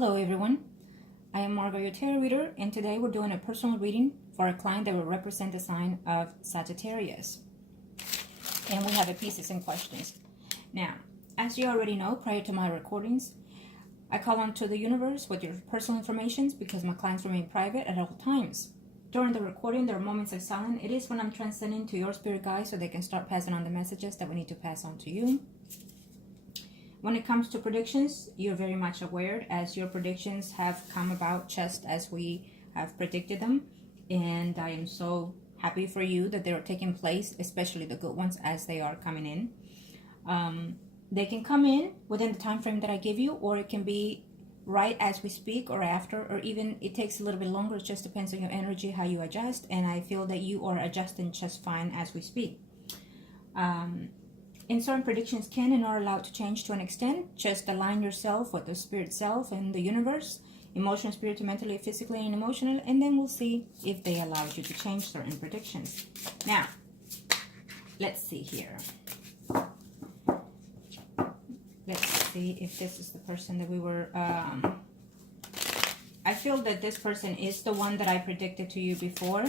Hello everyone, I am Margourtarotreader, and today we're doing a personal reading for a client that will represent the sign of Sagittarius. And we have the pieces and questions. Now, as you already know, prior to my recordings, I call on to the universe with your personal information because my clients remain private at all times. During the recording, there are moments of silence. It is when I'm transcending to your spirit guides so they can start passing on the messages that we need to pass on to you. When it comes to predictions, you're very much aware as your predictions have come about just as we have predicted them. And I am so happy for you that they're taking place, especially the good ones as they are coming in. They can come in within the time frame that I give you, or it can be right as we speak or after, or even it takes a little bit longer. It just depends on your energy, how you adjust. And I feel that you are adjusting just fine as we speak. And certain predictions can and are allowed to change to an extent. Just align yourself with the spirit self and the universe, emotional, spiritual, mentally, physically, and emotional, and then we'll see if they allow you to change certain predictions. Now, let's see here. Let's see if this is the person that we were... I feel that this person is the one that I predicted to you before.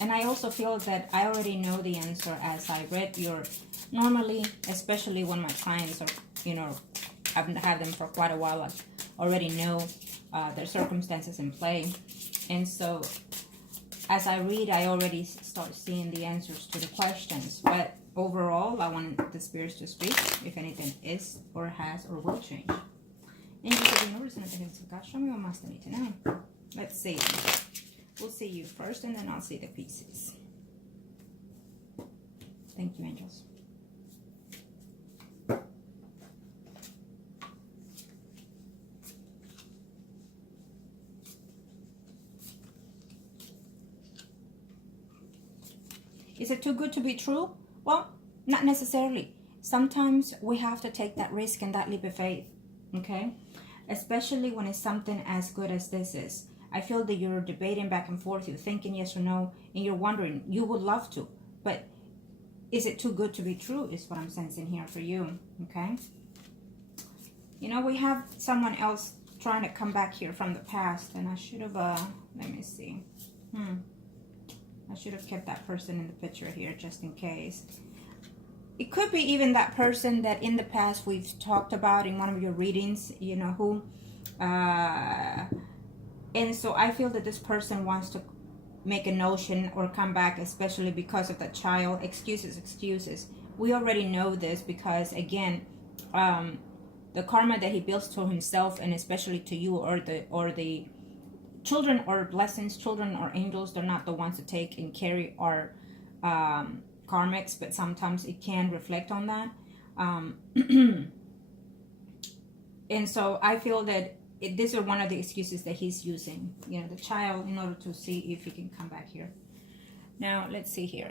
And I also feel that I already know the answer as I read your... Normally, especially when my clients are, I've had them for quite a while, I already know their circumstances in play. And so, as I read, I already start seeing the answers to the questions. But overall, I want the spirits to speak, if anything is, or has, or will change. Angels of the universe, and everything of God, show me what must I need to know. Let's see. We'll see you first, and then I'll see the pieces. Thank you, angels. Is it too good to be true? Well, not necessarily. Sometimes we have to take that risk and that leap of faith, okay? Especially when it's something as good as this is. I feel that you're debating back and forth, you're thinking yes or no, and you're wondering, you would love to, but is it too good to be true is what I'm sensing here for you, okay? We have someone else trying to come back here from the past, and I should have, let me see. I should have kept that person in the picture here just in case. It could be even that person that in the past we've talked about in one of your readings, who... And so I feel that this person wants to make a notion or come back, especially because of the child. Excuses. We already know this because, again, the karma that he builds to himself and especially to you, or the children or blessings, children or angels, they're not the ones to take and carry our karmics, but sometimes it can reflect on that. And so I feel that these are one of the excuses that he's using, the child, in order to see if he can come back here. Now, let's see here.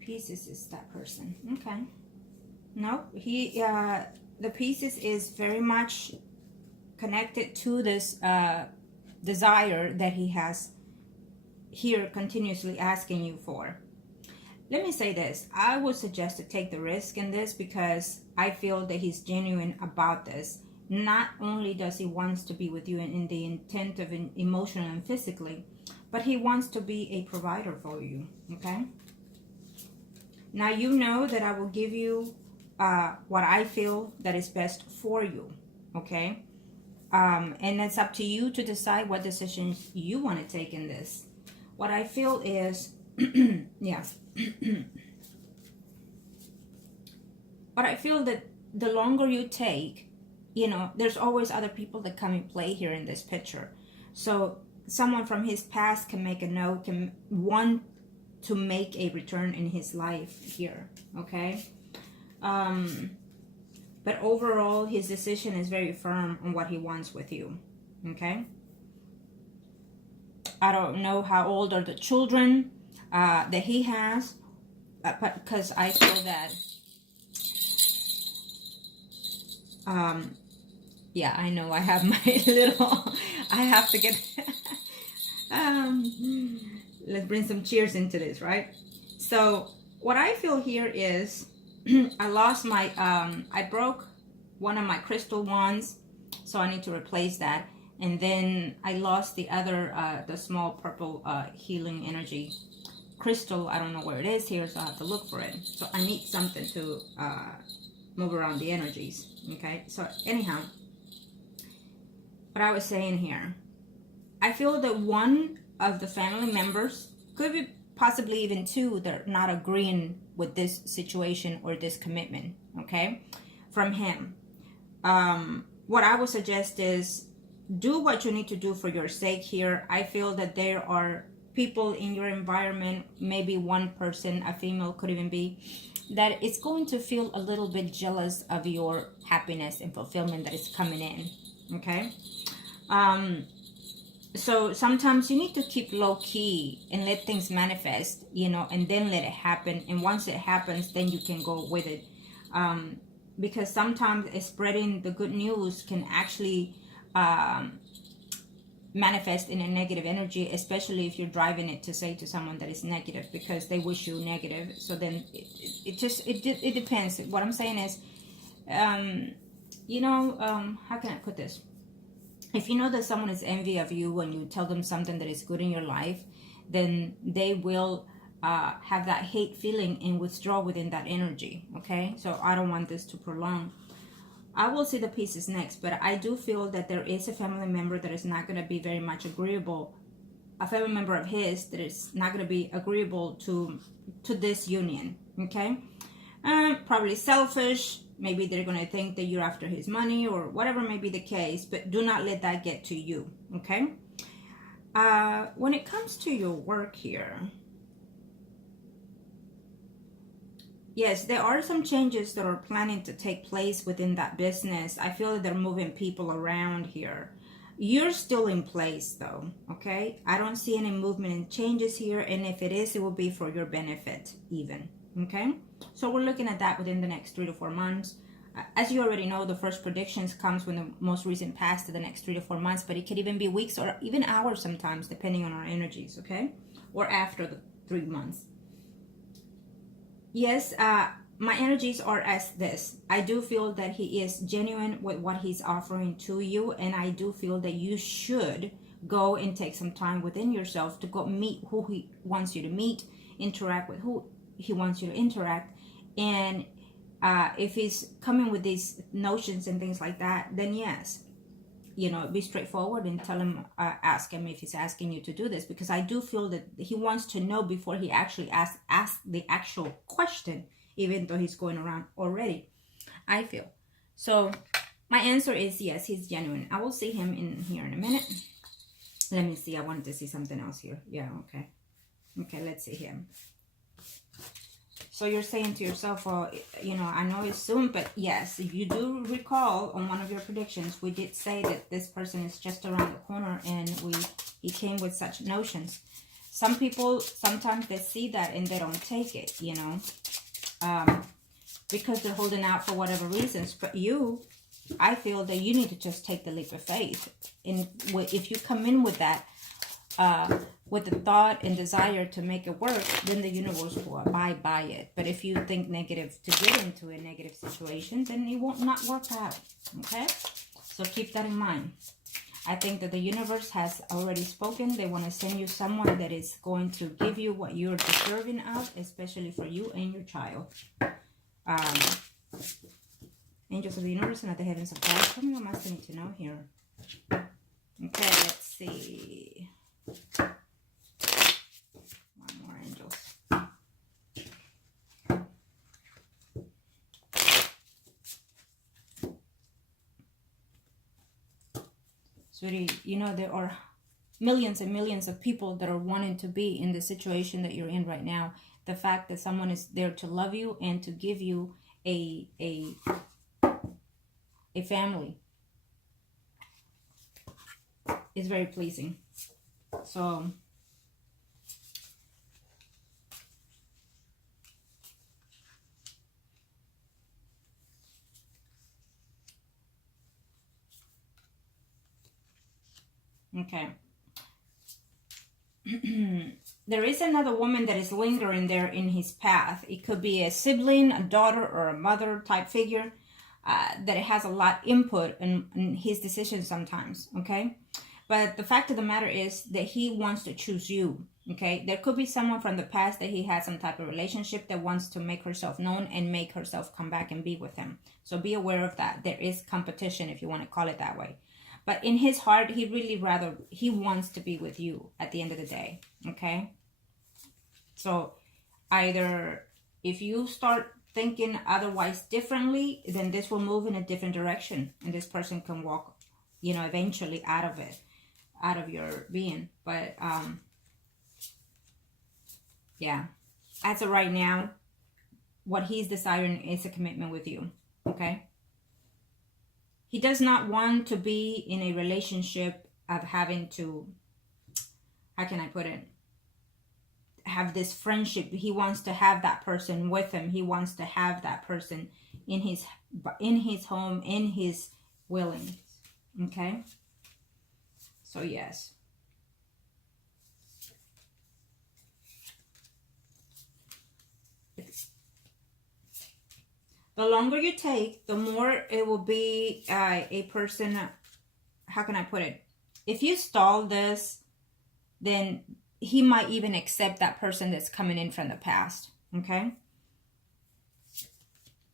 Pieces is that person. Okay. No, the pieces is very much connected to this desire that he has here continuously asking you for. Let me say this. I would suggest to take the risk in this because I feel that he's genuine about this. Not only does he wants to be with you in the intent of emotional and physically, but he wants to be a provider for you, okay? Now, you know that I will give you what I feel that is best for you, okay? And it's up to you to decide what decisions you want to take in this. What I feel is... yes. But I feel that the longer you take, there's always other people that come in play here in this picture. So someone from his past can make a note, can want to make a return in his life here, okay? But overall, his decision is very firm on what he wants with you, okay? I don't know how old are the children that he has, but because I feel that yeah, I know I have my little I have to get let's bring some cheers into this, right? So what I feel here is I lost my, I broke one of my crystal wands, so I need to replace that. And then I lost the other, the small purple healing energy crystal. I don't know where it is here, so I have to look for it. So I need something to move around the energies. Okay, so anyhow, what I was saying here, I feel that one of the family members, could be possibly even two, that are not agreeing with this situation or this commitment, okay, from him. What I would suggest is do what you need to do for your sake here. I feel that there are people in your environment, maybe one person, a female could even be, that is going to feel a little bit jealous of your happiness and fulfillment that is coming in, okay? So sometimes you need to keep low key and let things manifest, you know, and then let it happen. And once it happens, then you can go with it. Because sometimes spreading the good news can actually manifest in a negative energy, especially if you're driving it to say to someone that is negative because they wish you negative. So then it depends. What I'm saying is, you know, how can I put this? If you know that someone is envy of you when you tell them something that is good in your life, then they will have that hate feeling and withdraw within that energy, okay? So I don't want this to prolong. I will see the pieces next, but I do feel that there is a family member that is not going to be very much agreeable, a family member of his that is not going to be agreeable to this union, okay? Probably selfish. Maybe they're going to think that you're after his money or whatever may be the case, but do not let that get to you, okay? When it comes to your work here, yes, there are some changes that are planning to take place within that business. I feel that they're moving people around here. You're still in place though, okay? I don't see any movement and changes here, and if it is, it will be for your benefit even, okay? So we're looking at that within the next 3 to 4 months. As you already know, the first predictions comes when the most recent past to the next 3 to 4 months, but it could even be weeks or even hours sometimes, depending on our energies, okay? Or after the 3 months. Yes, my energies are as this. I do feel that he is genuine with what he's offering to you, and I do feel that you should go and take some time within yourself to go meet who he wants you to meet, interact with who he wants you to interact. And if he's coming with these notions and things like that, then yes, you know, be straightforward and tell him, ask him if he's asking you to do this, because I do feel that he wants to know before he actually asks the actual question, even though he's going around already, I feel. So my answer is yes, he's genuine. I will see him in here in a minute. Let me see. I wanted to see something else here. Yeah, okay. Okay, let's see him. So you're saying to yourself, well, you know, I know it's soon, but yes, if you do recall on one of your predictions, we did say that this person is just around the corner, and he came with such notions. Some people, sometimes they see that and they don't take it, you know, because they're holding out for whatever reasons. But you, I feel that you need to just take the leap of faith. And if you come in with that, with the thought and desire to make it work, then the universe will abide by it. But if you think negative to get into a negative situation, then it won't not work out, okay? So keep that in mind. I think that the universe has already spoken. They want to send you someone that is going to give you what you're deserving of, especially for you and your child. Angels of the universe and of the heavens of God, tell me what I need to know here. Okay, let's see. One more, angels. Sweetie, you know, there are millions and millions of people that are wanting to be in the situation that you're in right now. The fact that someone is there to love you and to give you a family is very pleasing. So okay. there is another woman that is lingering there in his path. It could be a sibling, a daughter, or a mother type figure that it has a lot input in his decisions sometimes, okay? But the fact of the matter is that he wants to choose you, okay? There could be someone from the past that he had some type of relationship that wants to make herself known and make herself come back and be with him. So be aware of that. There is competition, if you want to call it that way. But in his heart, he wants to be with you at the end of the day, okay? So either if you start thinking otherwise differently, then this will move in a different direction. And this person can walk, you know, eventually out of it, out of your being. But, yeah, as of right now, what he's desiring is a commitment with you, okay? He does not want to be in a relationship of having to, how can I put it? Have this friendship. He wants to have that person with him. He wants to have that person in his home, in his willing. Okay? So yes. The longer you take, the more it will be a person, how can I put it? If you stall this, then he might even accept that person that's coming in from the past, okay?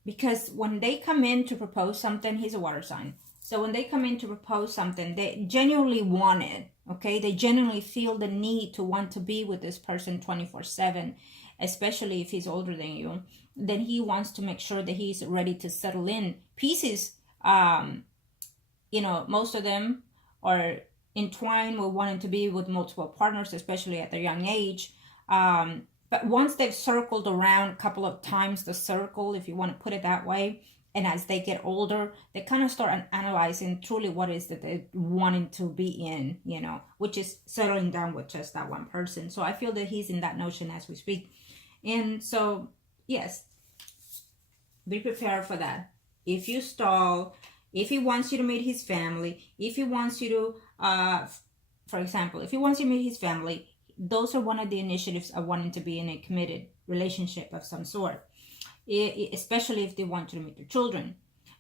Because when they come in to propose something, he's a water sign. So when they come in to propose something, they genuinely want it, okay? They genuinely feel the need to want to be with this person 24/7, especially if he's older than you. Then he wants to make sure that he's ready to settle in. Pieces, you know, most of them are entwined with wanting to be with multiple partners, especially at their young age. But once they've circled around a couple of times the circle, if you want to put it that way, and as they get older, they kind of start analyzing truly what is that they're wanting to be in, you know, which is settling down with just that one person. So I feel that he's in that notion as we speak. And so, yes, be prepared for that. If you stall, if he wants you to meet his family, if he wants you to, for example, if he wants you to meet his family, those are one of the initiatives of wanting to be in a committed relationship of some sort, especially if they want you to meet your children.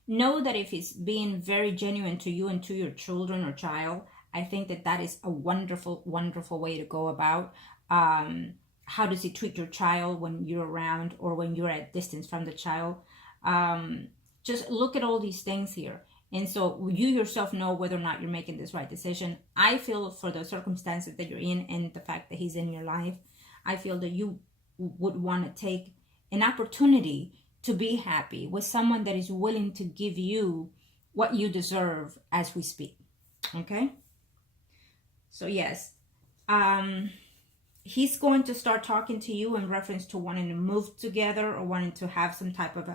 Know that if he's being very genuine to you and to your children or child, I think that that is a wonderful, wonderful way to go about. How does he treat your child when you're around or when you're at distance from the child? Just look at all these things here. And so you yourself know whether or not you're making this right decision. I feel for the circumstances that you're in and the fact that he's in your life, I feel that you would want to take an opportunity to be happy with someone that is willing to give you what you deserve as we speak. Okay? So yes, he's going to start talking to you in reference to wanting to move together or wanting to have some type of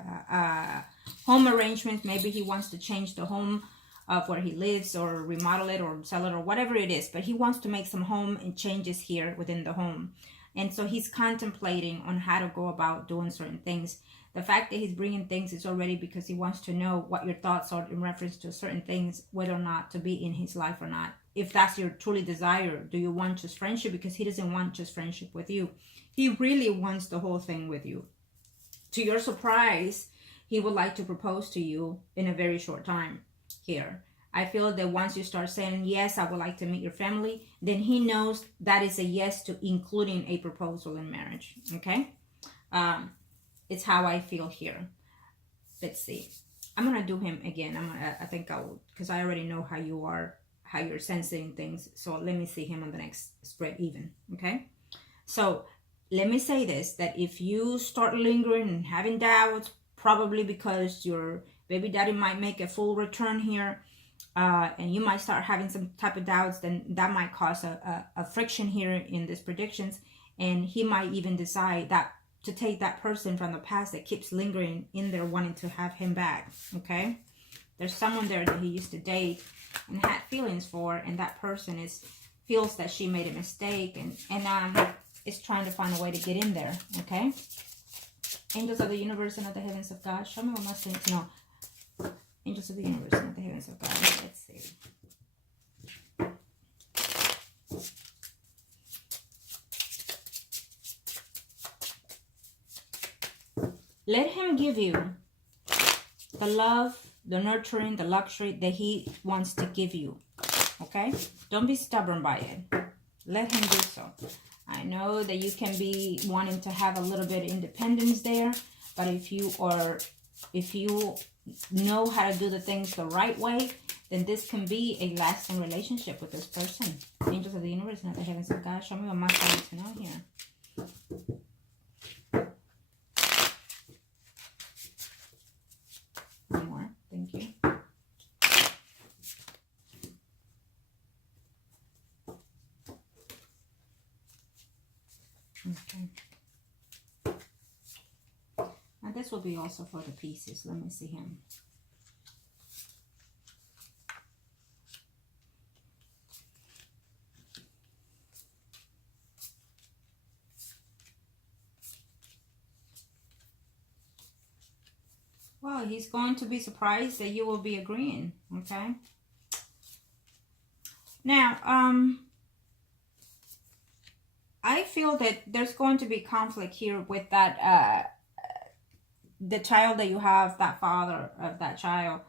home arrangement. Maybe he wants to change the home of where he lives or remodel it or sell it or whatever it is. But he wants to make some home and changes here within the home. And so he's contemplating on how to go about doing certain things. The fact that he's bringing things is already because he wants to know what your thoughts are in reference to certain things, whether or not to be in his life or not. If that's your truly desire, do you want just friendship? Because he doesn't want just friendship with you. He really wants the whole thing with you. To your surprise, he would like to propose to you in a very short time here. I feel that once you start saying, yes, I would like to meet your family, then he knows that is a yes to including a proposal in marriage. Okay? It's how I feel here. Let's see. I'm going to do him again. I think I will, because I already know how you are, how you're sensing things. So let me see him on the next spread even. Okay? So let me say this, that if you start lingering and having doubts, probably because your baby daddy might make a full return here, and you might start having some type of doubts, then that might cause a friction here in these predictions. And he might even decide that to take that person from the past that keeps lingering in there wanting to have him back. Okay? There's someone there that he used to date and had feelings for, and that person feels that she made a mistake and is trying to find a way to get in there. Okay? Angels of the universe and of the heavens of God, show me what must saints know. Angels of the universe and of the heavens of God. Let's see. Let him give you the love, the nurturing, the luxury that he wants to give you. Okay? Don't be stubborn by it. Let him do so. I know that you can be wanting to have a little bit of independence there, but if you know how to do the things the right way, then this can be a lasting relationship with this person. Angels of the universe and of the heavens of God, show me what my client to know here. One more. Thank you. Okay. Now this will be also for the pieces. Let me see him. Well, he's going to be surprised that you will be agreeing. Okay. Now, I feel that there's going to be conflict here with that, the child that you have, that father of that child.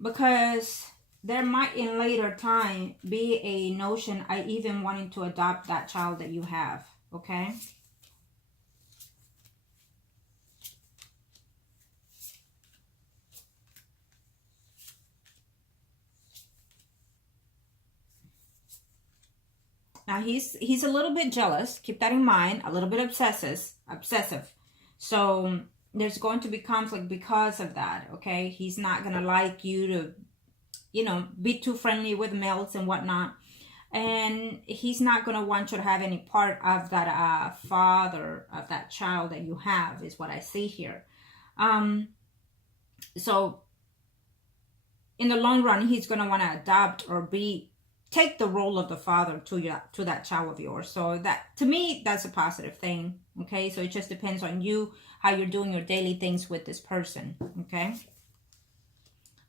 Because there might in later time be a notion I even wanting to adopt that child that you have. Okay. Now, he's a little bit jealous. Keep that in mind. A little bit obsessive. So, there's going to be conflict because of that, okay? He's not going to like you to, you know, be too friendly with males and whatnot. And he's not going to want you to have any part of that father of that child that you have, is what I see here. So, in the long run, he's going to want to adopt or take the role of the father to that child of yours. So that, to me, that's a positive thing. Okay, so it just depends on you, how you're doing your daily things with this person. Okay,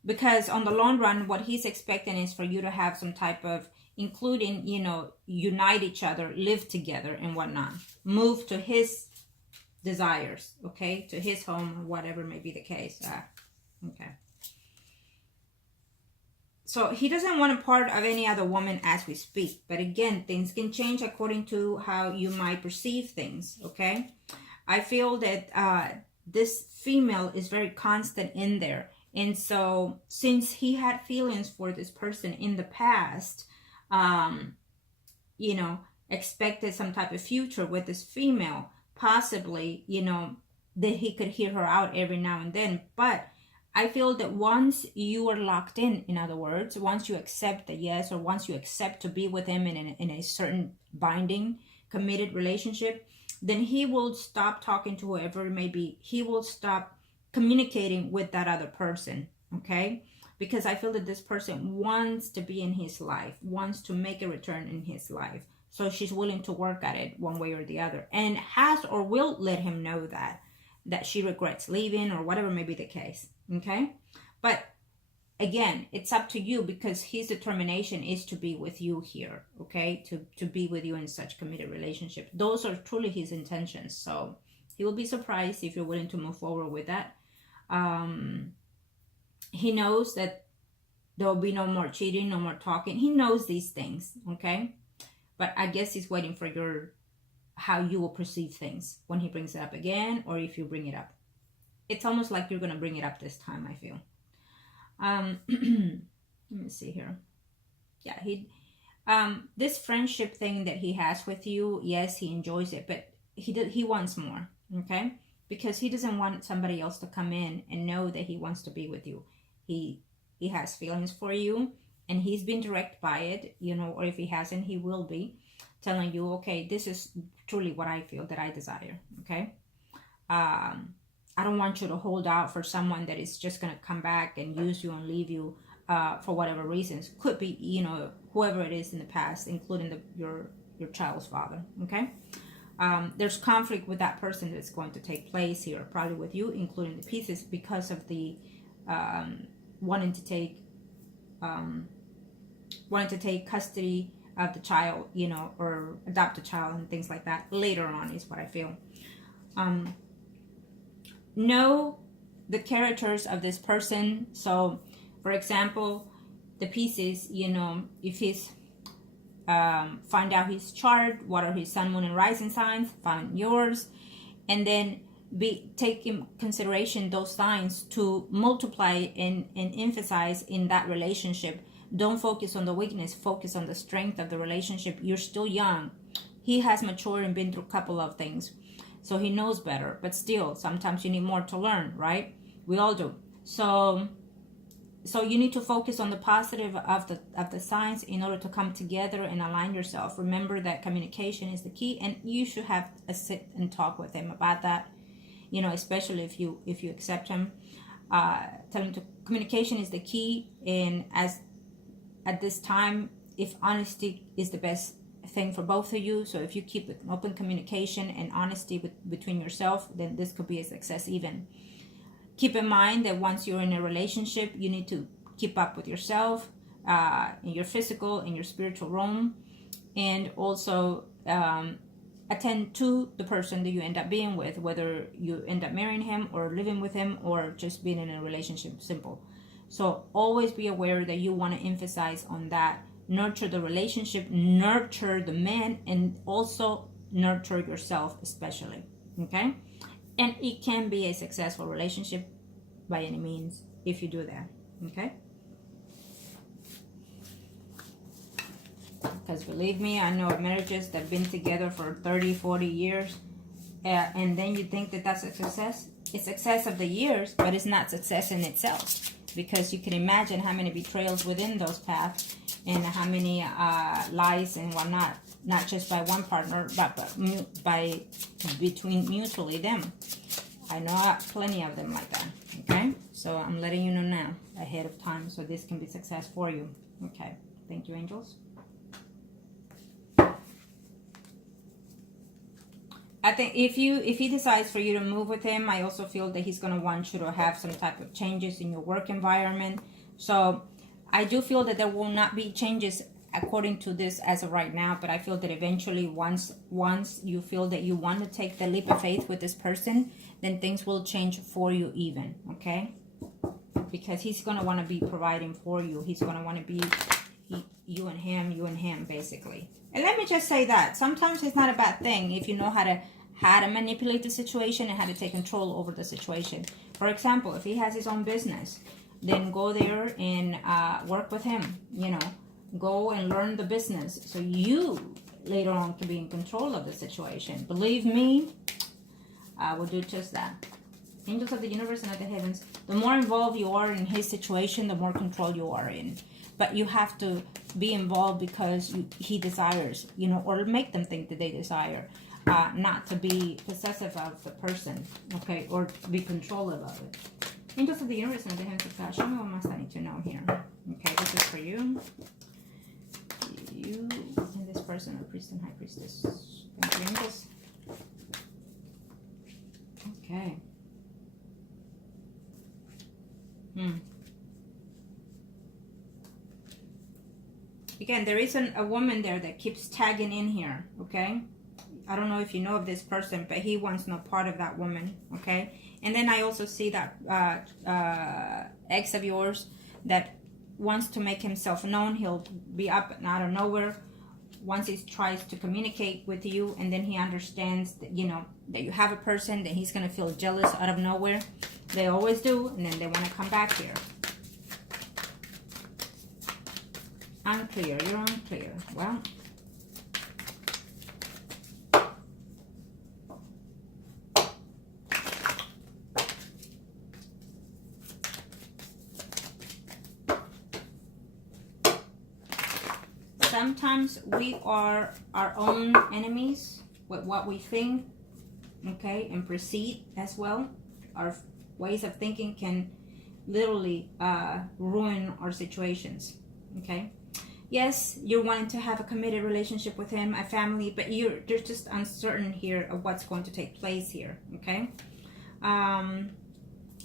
because on the long run, what he's expecting is for you to have some type of, including, you know, unite each other, live together and whatnot, move to his desires. Okay, to his home or whatever may be the case. Okay. So he doesn't want a part of any other woman as we speak. But again, things can change according to how you might perceive things, okay? I feel that this female is very constant in there. And so since he had feelings for this person in the past, you know, expected some type of future with this female, possibly, you know, that he could hear her out every now and then. But I feel that once you are locked in other words, once you accept the yes, or once you accept to be with him in a certain binding, committed relationship, then he will stop talking to whoever it may be. He will stop communicating with that other person, okay? Because I feel that this person wants to be in his life, wants to make a return in his life. So she's willing to work at it one way or the other, and has or will let him know that she regrets leaving or whatever may be the case. Okay, but again, it's up to you, because his determination is to be with you here. Okay, to be with you in such committed relationship. Those are truly his intentions. So he will be surprised if you're willing to move forward with that. He knows that there will be no more cheating, no more talking. He knows these things. Okay, but I guess he's waiting for how you will perceive things when he brings it up again, or if you bring it up. It's almost like you're going to bring it up this time, I feel. Let me see here. Yeah, this friendship thing that he has with you, yes, he enjoys it, but he wants more, okay? Because he doesn't want somebody else to come in and know that he wants to be with you. He has feelings for you, and he's been direct by it, you know, or if he hasn't, he will be telling you, okay, this is truly what I feel that I desire, okay? I don't want you to hold out for someone that is just going to come back and use you and leave you for whatever reasons. Could be, you know, whoever it is in the past, including your child's father, okay? There's conflict with that person that's going to take place here, probably with you, including the pieces, because of the wanting to take custody of the child, you know, or adopt a child and things like that later on, is what I feel. know the characters of this person. So, for example, the pieces, you know, if he's find out his chart, what are his sun, moon, and rising signs, find yours, and then take in consideration those signs to multiply and emphasize in that relationship. Don't focus on the weakness, focus on the strength of the relationship. You're still young. He has matured and been through a couple of things, so he knows better, but still sometimes you need more to learn, right? We all do. So you need to focus on the positive of the signs in order to come together and align yourself. Remember that communication is the key, and you should have a sit and talk with him about that, you know, especially if you accept him. Tell him communication is the key, and at this time, if honesty is the best thing for both of you, so if you keep open communication and honesty between yourself, then this could be a success even. Keep in mind that once you're in a relationship, you need to keep up with yourself in your physical and your spiritual realm, and also attend to the person that you end up being with, whether you end up marrying him or living with him or just being in a relationship, simple. So always be aware that you want to emphasize on that. Nurture the relationship, nurture the man, and also nurture yourself especially, okay? And it can be a successful relationship by any means if you do that, okay? Because believe me, I know of marriages that have been together for 30, 40 years, and then you think that that's a success. It's success of the years, but it's not success in itself, because you can imagine how many betrayals within those paths and how many lies and whatnot, not just by one partner, but by between mutually them. I know plenty of them like that, okay? So I'm letting you know now, ahead of time, so this can be success for you, okay? Thank you, angels. I think if he decides for you to move with him, I also feel that he's going to want you to have some type of changes in your work environment. So I do feel that there will not be changes according to this as of right now, but I feel that eventually once you feel that you want to take the leap of faith with this person, then things will change for you even, okay? Because he's going to want to be providing for you. He's going to want to be you and him, basically. And let me just say that sometimes it's not a bad thing if you know how to manipulate the situation and how to take control over the situation. For example, if he has his own business, then go there and work with him, you know. Go and learn the business so you later on can be in control of the situation. Believe me, I will do just that. Angels of the universe and of the heavens, the more involved you are in his situation, the more control you are in. But you have to be involved because he desires, you know, or make them think that they desire, not to be possessive of the person, okay, or be controlling of it. Angels of the universe and of the heavens of God, show me what must I need to know here. Okay, this is for you. You and this person, a priest and high priestess. Thank you, angels. Okay. Again, there isn't a woman there that keeps tagging in here, okay? I don't know if you know of this person, but he wants no part of that woman, okay? And then I also see that ex of yours that wants to make himself known. He'll be up and out of nowhere once he tries to communicate with you, and then he understands that, you know, that you have a person, that he's going to feel jealous out of nowhere. They always do, and then they want to come back here. Unclear, you're unclear. Well, sometimes we are our own enemies with what we think, okay, and proceed as well. Our ways of thinking can literally ruin our situations, okay? Yes, you're wanting to have a committed relationship with him, a family, but you're just uncertain here of what's going to take place here, okay? And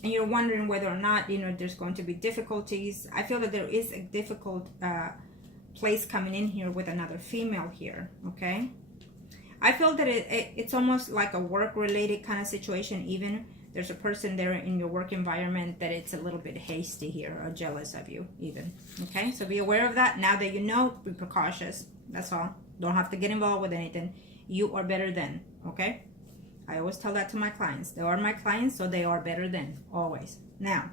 you're wondering whether or not, you know, there's going to be difficulties. I feel that there is a difficult place coming in here with another female here, okay? I feel that it's almost like a work-related kind of situation even. There's a person there in your work environment that it's a little bit hasty here, or jealous of you even. Okay, so be aware of that. Now that you know, be precautious. That's all. Don't have to get involved with anything. You are better than, okay? I always tell that to my clients. They are my clients, so they are better than, always. Now,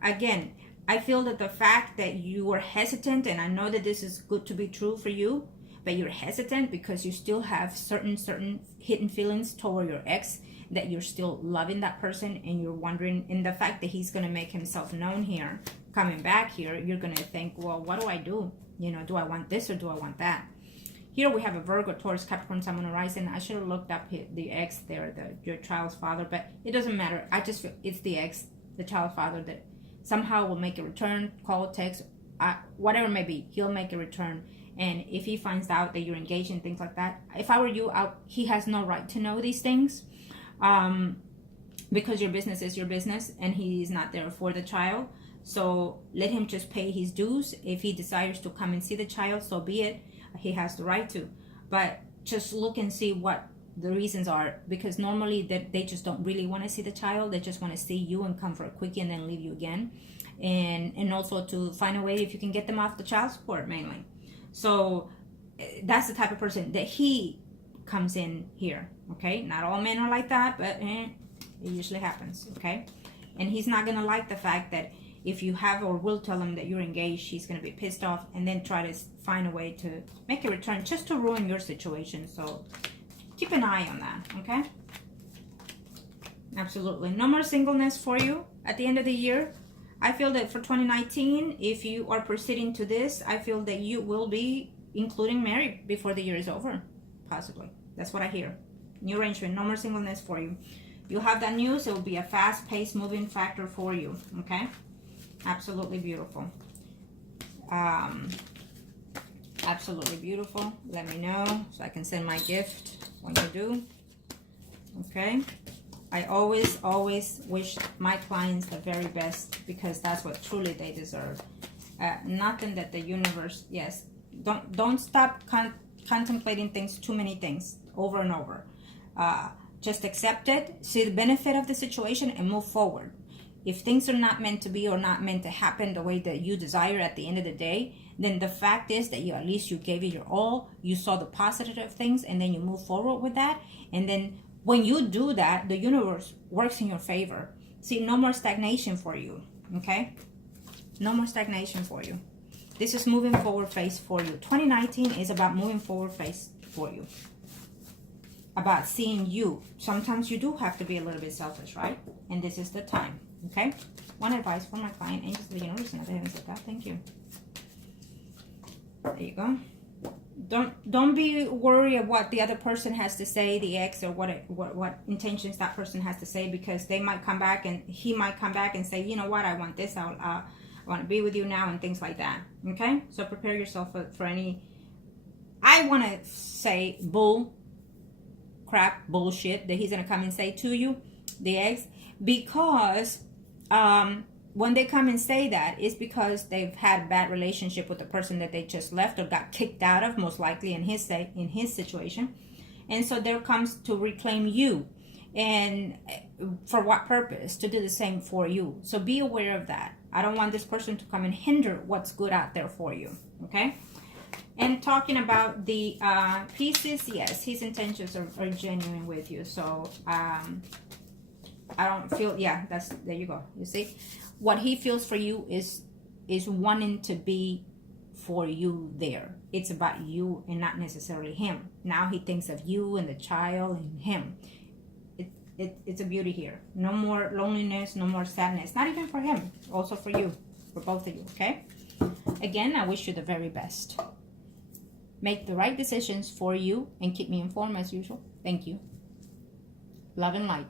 again, I feel that the fact that you are hesitant, and I know that this is good to be true for you, but you're hesitant because you still have certain hidden feelings toward your ex, that you're still loving that person, and you're wondering, in the fact that he's going to make himself known here, coming back here, you're going to think, well, what do I do? You know, do I want this or do I want that? Here we have a Virgo, Taurus, Capricorn, Sun, Moon, and Rising. I should have looked up the ex there, your child's father, but it doesn't matter. I just feel it's the ex, the child's father, that somehow will make a return, call, text, whatever it may be. He'll make a return. And if he finds out that you're engaged in things like that, if I were you, he has no right to know these things, because your business is your business, and he's not there for the child. So let him just pay his dues. If he desires to come and see the child, so be it. He has the right to. But just look and see what the reasons are, because normally they just don't really want to see the child. They just want to see you and come for a quickie and then leave you again. And also to find a way if you can get them off the child support mainly. So that's the type of person that he comes in here. Okay, not all men are like that, but it usually happens. Okay, and he's not gonna like the fact that if you have or will tell him that you're engaged, he's gonna be pissed off and then try to find a way to make a return just to ruin your situation. So keep an eye on that. Okay, absolutely. No more singleness for you at the end of the year. I feel that for 2019, if you are proceeding to this, I feel that you will be including married before the year is over, possibly. That's what I hear. New arrangement, no more singleness for you. You'll have that news. It will be a fast-paced moving factor for you, okay? Absolutely beautiful. Absolutely beautiful. Let me know so I can send my gift when you do, okay? I always wish my clients the very best, because that's what truly they deserve. Nothing that the universe, yes, don't stop contemplating things, too many things, over and over. Just accept it, see the benefit of the situation, and move forward. If things are not meant to be or not meant to happen the way that you desire at the end of the day, then the fact is that at least you gave it your all, you saw the positive things, and then you move forward with that. And then when you do that, the universe works in your favor. See, no more stagnation for you, okay? No more stagnation for you. This is moving forward phase for you. 2019 is about moving forward phase for you. About seeing you. Sometimes you do have to be a little bit selfish, right? And this is the time, okay? One advice for my client, angels of the universe, and the heavens of God. Thank you. There you go. Don't be worried of what the other person has to say, the ex, or what intentions that person has to say, because they might come back and he might come back and say, you know what, I want this, I want to be with you now, and things like that. Okay, so prepare yourself for any, I want to say, crap bullshit that he's gonna come and say to you, the ex, because when they come and say that, it's because they've had a bad relationship with the person that they just left or got kicked out of, most likely in his situation. And so there comes to reclaim you. And for what purpose? To do the same for you. So be aware of that. I don't want this person to come and hinder what's good out there for you. Okay? And talking about the pieces, yes, his intentions are genuine with you. So I don't feel, yeah, there you go. You see? What he feels for you is wanting to be for you there. It's about you and not necessarily him. Now he thinks of you and the child and him. It's a beauty here. No more loneliness, no more sadness. Not even for him. Also for you. For both of you, okay? Again, I wish you the very best. Make the right decisions for you and keep me informed as usual. Thank you. Love and light.